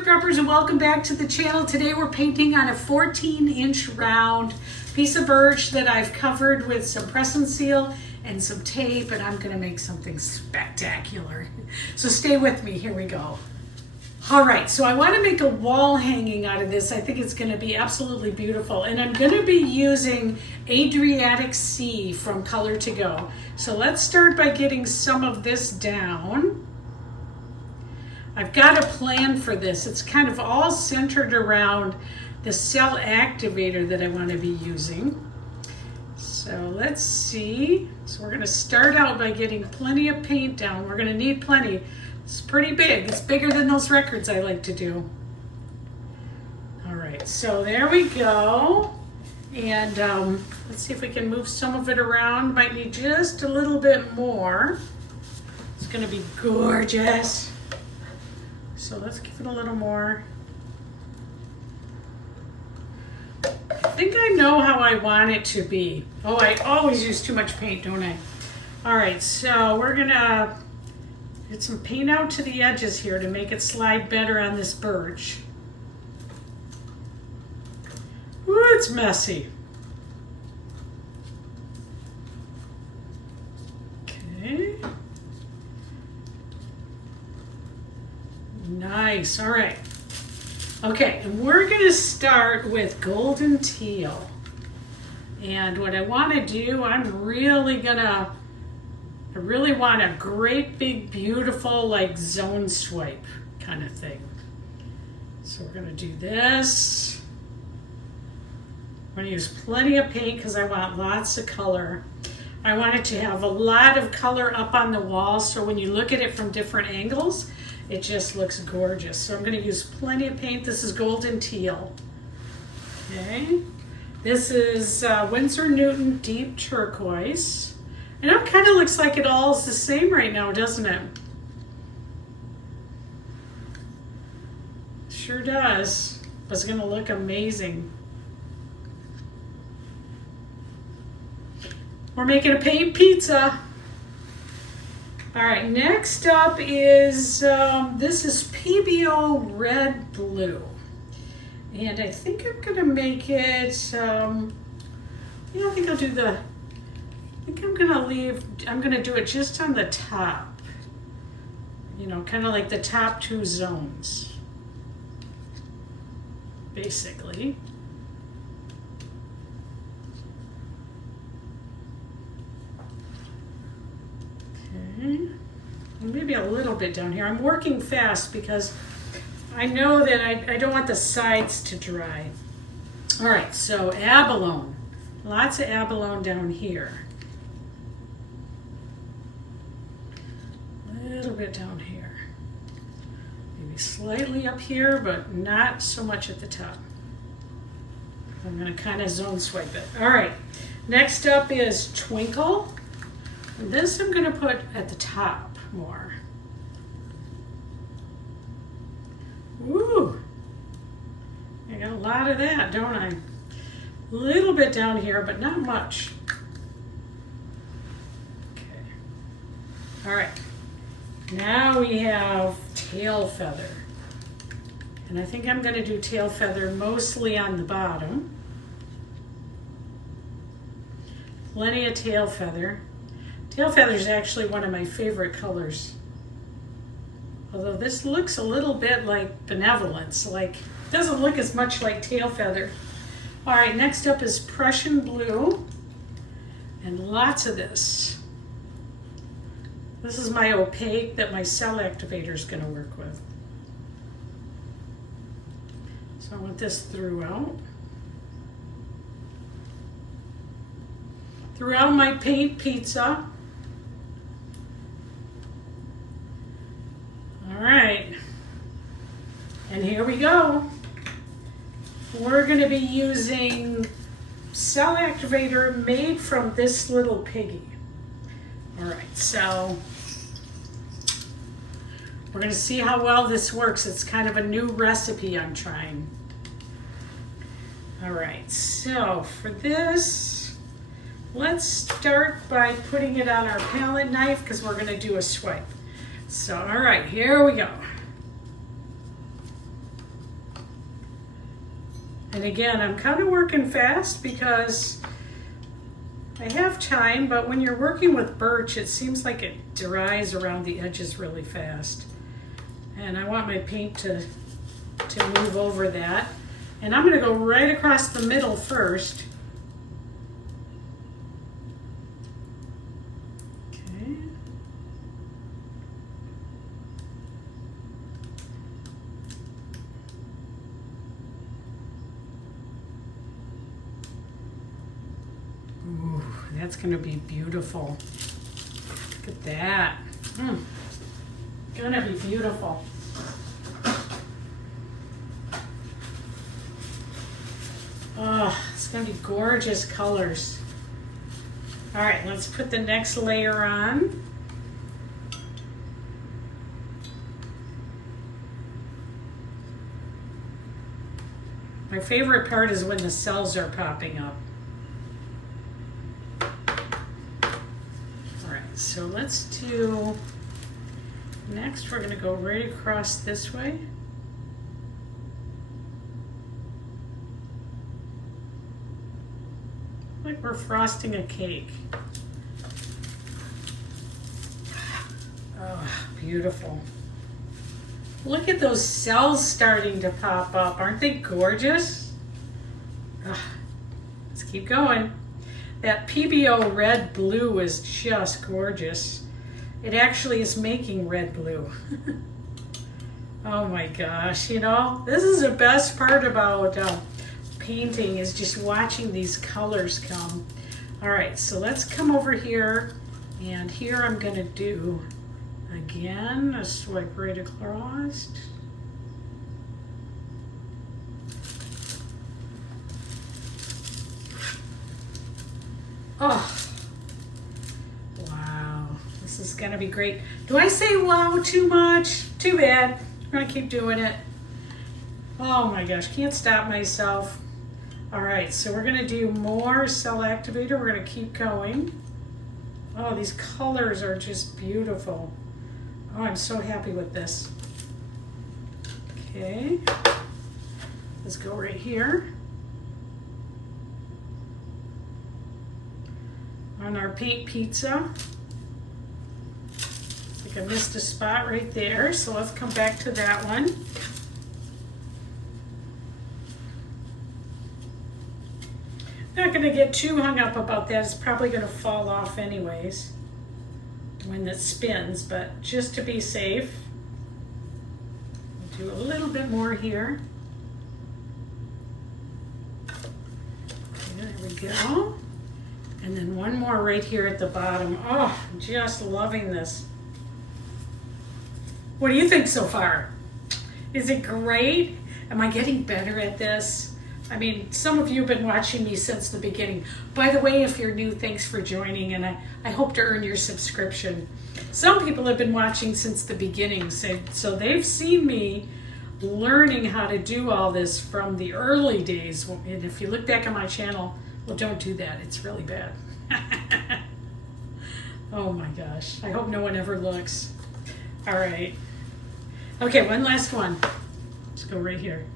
Sugar Preppers, and welcome back to the channel. Today we're painting on a 14-inch round piece of birch that I've covered with some press and seal and some tape, and I'm going to make something spectacular. So stay with me, here we go. All right, so I want to make a wall hanging out of this. I think it's going to be absolutely beautiful, and I'm going to be using Adriatic Sea from Color to Go. So let's start by getting some of this down. I've got a plan for this. It's kind of all centered around the cell activator that I want to be using. So let's see. So we're going to start out by getting plenty of paint down. We're going to need plenty. It's pretty big. It's bigger than those records I like to do. All right, so there we go. And let's see if we can move some of it around. Might need just a little bit more. It's going to be gorgeous. So let's give it a little more. I think I know how I want it to be. Oh, I always use too much paint, don't I? All right, so we're gonna get some paint out to the edges here to make it slide better on this birch. Ooh, it's messy. Okay. Nice, all right. Okay, and we're gonna start with Golden Teal. And what I wanna do, I really want a great big beautiful like zone swipe kind of thing. So we're gonna do this. I'm gonna use plenty of paint because I want lots of color. I want it to have a lot of color up on the wall, so when you look at it from different angles, it just looks gorgeous. So I'm going to use plenty of paint. This is Golden Teal. Okay. This is Winsor Newton Deep Turquoise. And it kind of looks like it all is the same right now, doesn't it? Sure does. But it's going to look amazing. We're making a paint pizza. All right, next up is, this is PBO Red Blue. And I think I'm gonna make it, I'm gonna do it just on the top. You know, kind of like the top two zones, basically. Maybe a little bit down here. I'm working fast because I know that I don't want the sides to dry. All right, so Abalone. Lots of Abalone down here. A little bit down here. Maybe slightly up here, but not so much at the top. I'm gonna kind of zone swipe it. All right, next up is Twinkle. This I'm going to put at the top more. Ooh, I got a lot of that, don't I? A little bit down here, but not much. Okay. All right. Now we have tail feather. And I think I'm going to do tail feather mostly on the bottom. Plenty of tail feather. Tail feather is actually one of my favorite colors. Although this looks a little bit like benevolence, like doesn't look as much like tail feather. All right, next up is Prussian Blue, and lots of this. This is my opaque that my cell activator is going to work with. So I want this throughout. Throughout my paint pizza. All right, and here we go. We're going to be using cell activator made from this little Piggy. All right, so we're going to see how well this works. It's kind of a new recipe I'm trying. All right, so for this, let's start by putting it on our palette knife because we're going to do a swipe. So, all right, here we go. And again, I'm kind of working fast because I have time, but when you're working with birch, it seems like it dries around the edges really fast. And I want my paint to move over that. And I'm gonna go right across the middle first. Okay. Ooh, that's gonna be beautiful. Look at that. Gonna be beautiful. Oh, it's gonna be gorgeous colors. All right, let's put the next layer on. My favorite part is when the cells are popping up. All right, so let's do, next we're gonna go right across this way. Like we're frosting a cake. Oh, beautiful. Look at those cells starting to pop up. Aren't they gorgeous? Let's keep going. That PBO red blue is just gorgeous. It actually is making red blue. Oh my gosh, you know, this is the best part about painting, is just watching these colors come. All right, so let's come over here, and here I'm gonna do, again, a swipe right across. Oh, wow, this is gonna be great. Do I say wow too much? Too bad, I'm gonna keep doing it. Oh my gosh, can't stop myself. All right, so we're gonna do more cell activator. We're gonna keep going. Oh, these colors are just beautiful. Oh, I'm so happy with this. Okay, let's go right here. On our paint pizza. I think I missed a spot right there, so let's come back to that one. Not going to get too hung up about that. It's probably going to fall off anyways when it spins, but just to be safe, we'll do a little bit more here. Okay, there we go. And then one more right here at the bottom. Oh, I'm just loving this. What do you think so far? Is it great? Am I getting better at this? I mean, some of you have been watching me since the beginning. By the way, if you're new, thanks for joining, and I hope to earn your subscription. Some people have been watching since the beginning, so they've seen me learning how to do all this from the early days. And if you look back on my channel, well, don't do that. It's really bad. Oh my gosh. I hope no one ever looks. All right. Okay, one last one. Let's go right here.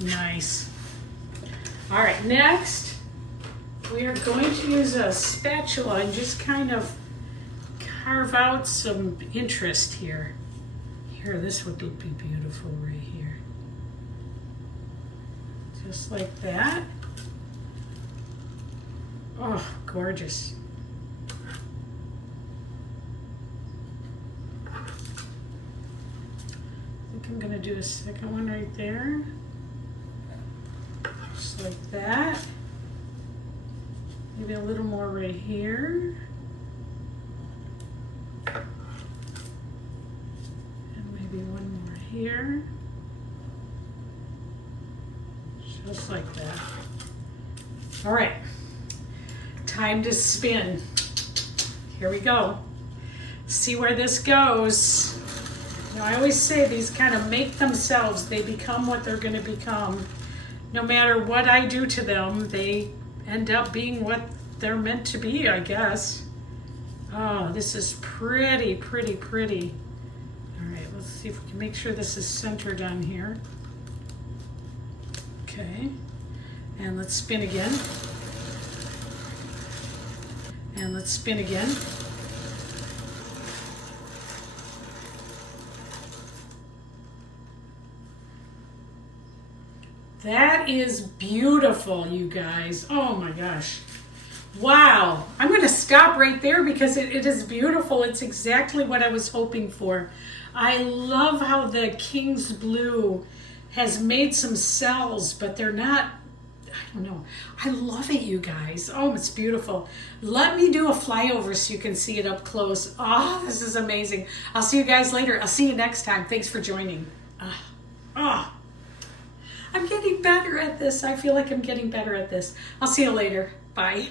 Nice. All right, next we are going to use a spatula and just kind of carve out some interest here. Here, this would be beautiful right here. Just like that. Oh, gorgeous. I think I'm gonna do a second one right there. Just like that. Maybe a little more right here. And maybe one more here. Just like that. All right, time to spin. Here we go. See where this goes. You know, I always say these kind of make themselves. They become what they're going to become. No matter what I do to them, they end up being what they're meant to be, I guess. Oh, this is pretty, pretty, pretty. All right, let's see if we can make sure this is centered on here. Okay, and let's spin again. And let's spin again. That is beautiful, you guys. Oh my gosh. Wow. I'm going to stop right there because it is beautiful. It's exactly what I was hoping for. I love how the King's Blue has made some cells, but they're not, I don't know. I love it, you guys. Oh, it's beautiful. Let me do a flyover so you can see it up close. Oh, this is amazing. I'll see you guys later. I'll see you next time. Thanks for joining. I'm getting better at this. I feel like I'm getting better at this. I'll see you later. Bye.